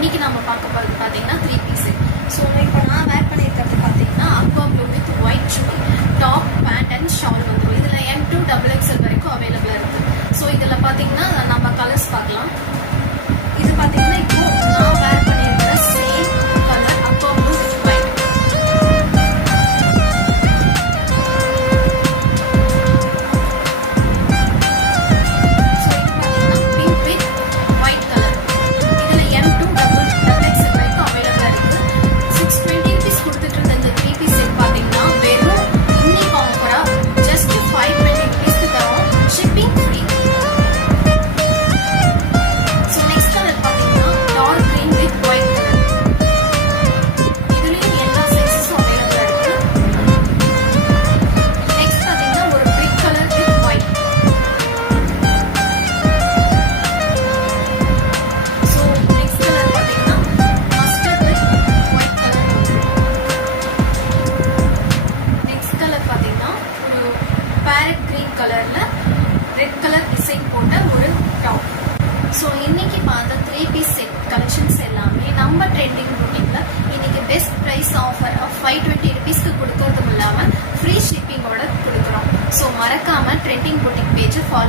இன்னைக்கு நம்ம பார்க்க போகிறது பார்த்தீங்கன்னா 3 பீஸ். ஸோ இப்போ நான் வேர் பண்ணியிருக்கிறது பார்த்தீங்கன்னா aqua blue with white chudi top pant and shawl வந்துடும். இதில் M2 XXL வரைக்கும் அவைலபிளாக இருக்குது. ஸோ இதில் பார்த்தீங்கன்னா நம்ம கலர்ஸ் பார்க்கலாம். இது பார்த்தீங்கன்னா இப்போ நான் வேர் பண்ணியிருக்கிற same colour Aqua blue with white. So இது பார்த்தீங்கன்னா பிங்க் வித் ஒயிட் கலர். இதில் M2 XXL வரைக்கும் அவைலபிளாக இருக்குது. 620 rupees கொடுத்துட்டு இருந்த இந்த 3 பீஸ் செட் பார்த்தீங்கன்னா வெறும் இன்னைக்கு ஆஃபரா ஜஸ்ட் 520 rupees தரோம். Shipping free. So next colour பார்த்தீங்கன்னா dark green with white colour. இதுலயும் எல்லா சைஸஸும் அவைலபிளாக இருக்கு. நெக்ஸ்ட் பார்த்தீங்கன்னா ஒரு brick colour with white. So next colour பார்த்தீங்கன்னா mustard with white colour. Next colour பார்த்தீங்கன்னா ஒரு பேரட் கிரீன் கலர்ல ரெட் கலர் டிசைன் போட்ட ஒரு டாப். ஸோ இன்னைக்கு பார்த்த 3 பீஸ் செட் கலெக்ஷன்ஸ் எல்லாமே நம்ம ட்ரெண்டிங் பூட்டிக்ல இன்னைக்கு பெஸ்ட் ப்ரைஸ் ஆஃபர் 520 rupeesக்கு கொடுக்கறதும் இல்லாம ஃப்ரீ ஷிப்பிங்கோட கொடுக்குறோம். ஸோ மறக்காம ட்ரெண்டிங் பூட்டிக் பேஜை ஃபாலோ